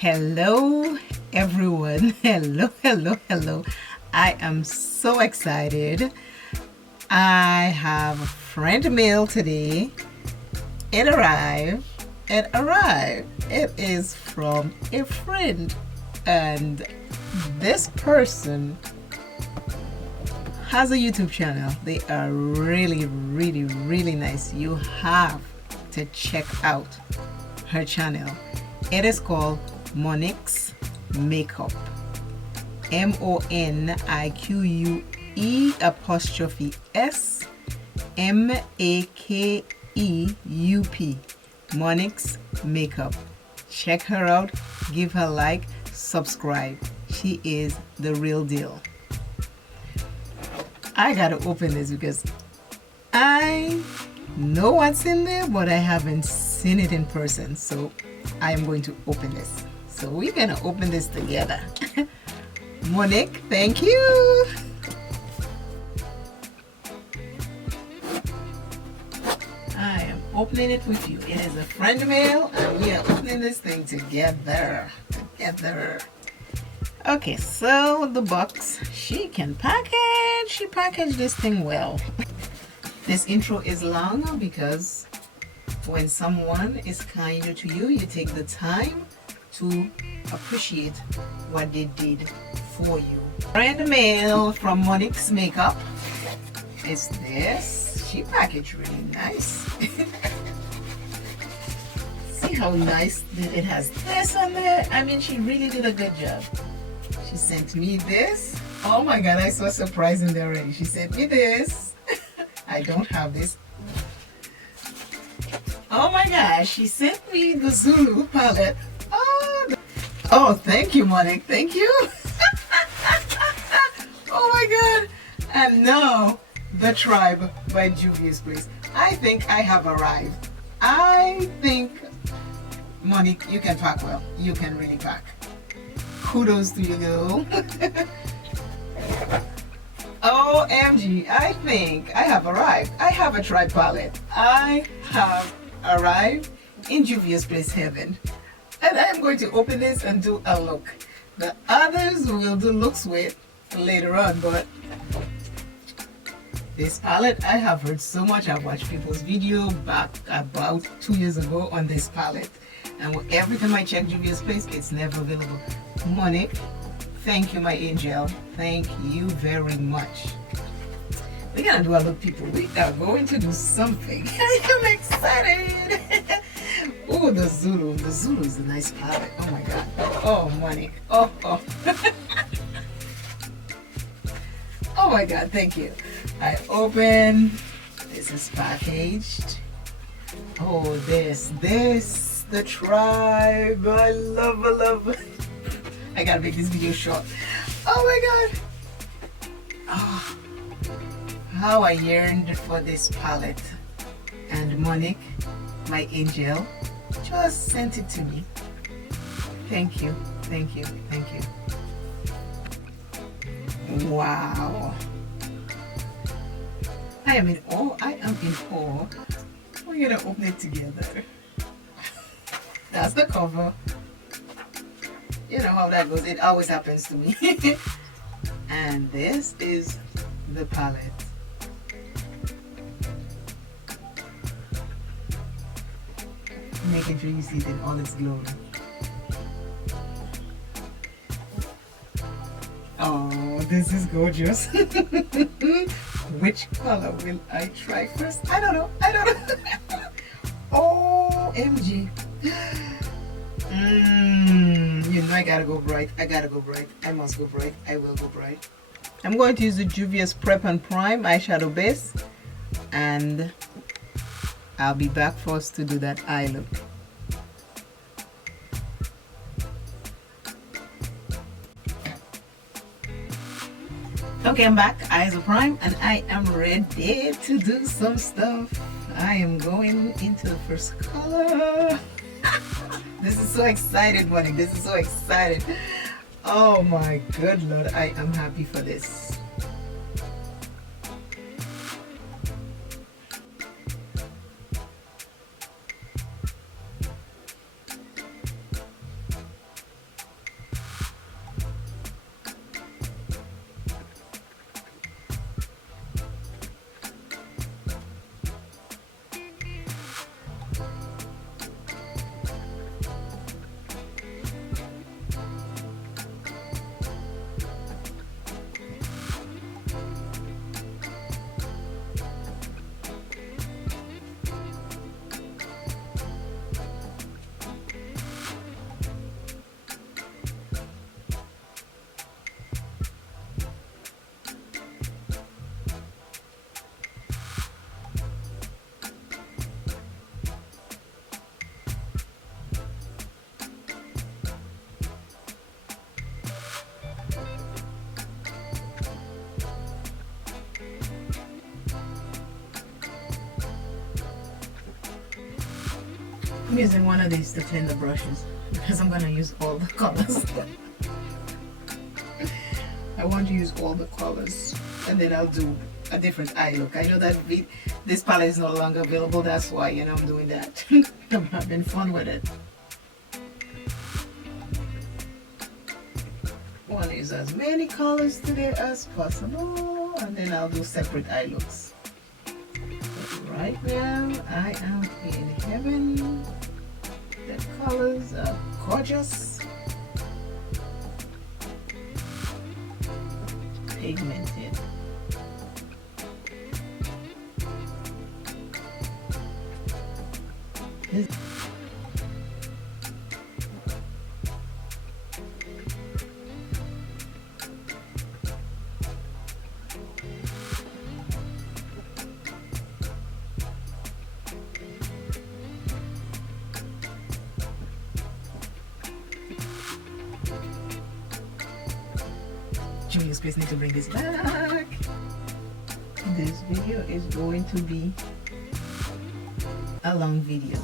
Hello everyone. Hello. I am so excited. I have a friend mail today. It arrived. It is from a friend, and this person has a YouTube channel. They are really nice. You have to check out her channel. It is called Monique'S Makeup. MONIQUE''S MAKEUP. Monique'S Makeup. Check her out, give her a like, subscribe. She is the real deal. I gotta open this because I know what's in there, but I haven't seen it in person, so I am going to open this. So we're gonna open this together. Monique, thank you. I am opening it with you. It is a friend mail, and we are opening this thing together. Okay, so the box, she packaged this thing well. This intro is long because when someone is kind to you, you take the time to appreciate what they did for you. Friend mail from Monique'S Makeup is this. She packaged really nice. See how nice it has this on there? I mean, she really did a good job. She sent me this. Oh my god, I'm so surprised in there already. She sent me this. I don't have this. Oh my gosh, she sent me the Zulu palette. Oh, thank you, Monique. Thank you. Oh my god. And now, The Tribe by Juvia'S Place. I think I have arrived. I think, Monique, you can pack well. You can really pack. Kudos to you, girl. OMG, I think I have arrived. I have a Tribe palette. I have arrived in Juvia'S Place heaven. And I am going to open this and do a look. The others will do looks with later on, but this palette, I have heard so much. I've watched people's video back about 2 years ago on this palette. And every time I check Juvia'S Place, it's never available. Monique, thank you, my angel. Thank you very much. We're gonna do a look, people. We are going to do something. I am excited. Oh, the Zulu. The Zulu is a nice palette. Oh my god. Oh, Monique. Oh. Oh my god, thank you. I open. This is packaged. Oh, this. The Tribe. I love. I gotta make this video short. Oh my god. Oh, how I yearned for this palette. And Monique, my angel, just sent it to me. Thank you. Wow. I am in awe. We're gonna open it together. That's the cover. You know how that goes. It always happens to me. And this is the palette. Making sure you see it in all its glory. Oh, this is gorgeous. Which color will I try first? I don't know. OMG. You know I gotta go bright. I must go bright. I will go bright. I'm going to use the Juvia'S Prep and Prime eyeshadow base, and I'll be back for us to do that eye look. Okay, I'm back. Eyes are prime, and I am ready to do some stuff. I am going into the first color. This is so excited, Monique. This is so excited. Oh my good Lord, I am happy for this. I'm using one of these to clean the brushes because I'm going to use all the colors. I want to use all the colors, and then I'll do a different eye look. I know that this palette is no longer available, that's why, you know, I'm doing that. I'm having fun with it. I want to use as many colors today as possible, and then I'll do separate eye looks. But right now, I am in heaven. The colors are gorgeous. Pigmented. Juvia'S, please need to bring this back. This video is going to be a long video.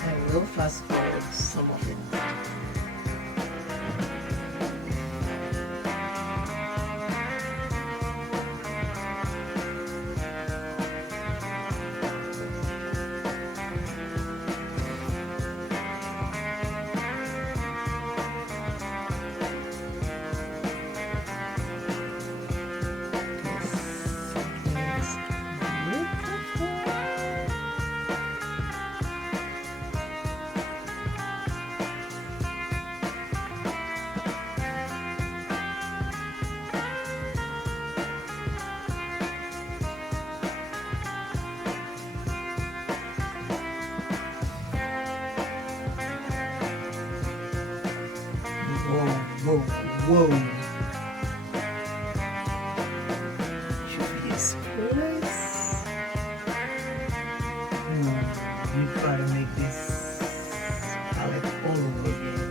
I will fast forward some of it. Whoa, whoa. Juvia'S place. You gotta make this palette all over again.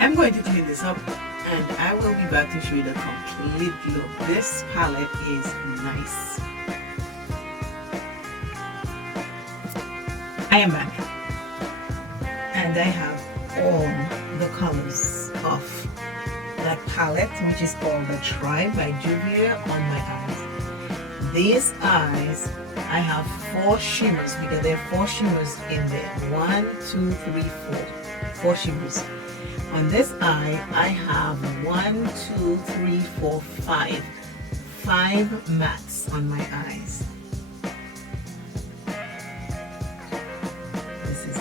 I'm going to clean this up and I will be back to show you the complete look. This palette is nice. I am back and I have all the colors of that palette, which is called the Tribe by Juvia'S, on my eyes. These eyes, I have 4 shimmers because there are 4 shimmers in there. 1, 2, 3, 4 shimmers. On this eye, I have 1, 2, 3, 4, 5 mattes on my eyes. This is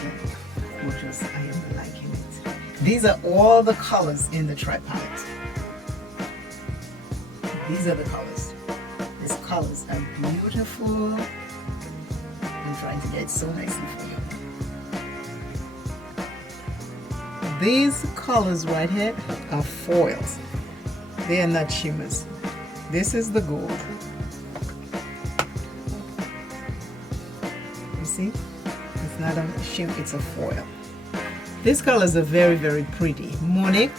gorgeous. I am liking it. These are all the colors in the Tribe palette. These are the colors. These colors are beautiful. I'm trying to get it so nicely for you. These colors right here are foils. They are not shimmers. This is the gold. You see? It's not a shimmer, it's a foil. These colors are very, very pretty. Monique,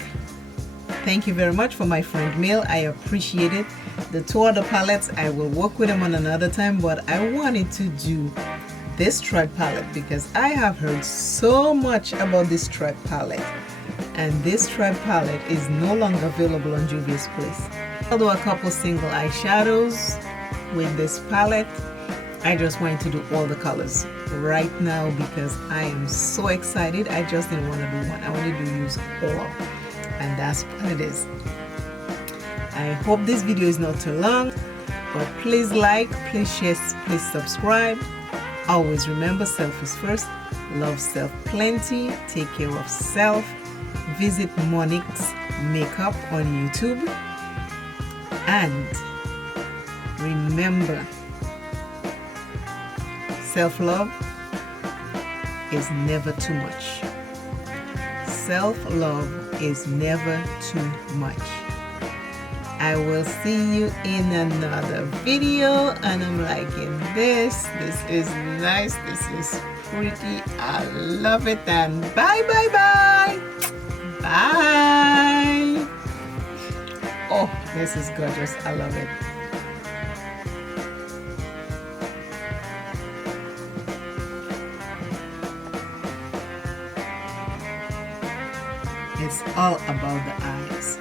thank you very much for my friend mail. I appreciate it. The 2 other palettes, I will work with them on another time, but I wanted to do this Tribe palette because I have heard so much about this Tribe palette, and this Tribe palette is no longer available on Juvia'S place. I'll do a couple single eyeshadows with this palette, I just wanted to do all the colors right now because I am so excited. I just didn't want to do one. I wanted to use all, and that's what it is. I hope this video is not too long, but please like, please share, please subscribe. Always remember, self is first. Love self plenty. Take care of self. Visit Monique's Makeup on YouTube. And remember, self-love is never too much. Self-love is never too much. I will see you in another video, and I'm liking this. This is nice. This is pretty. I love it. And bye, bye, bye. Bye. Oh, this is gorgeous. I love it. It's all about the eyes.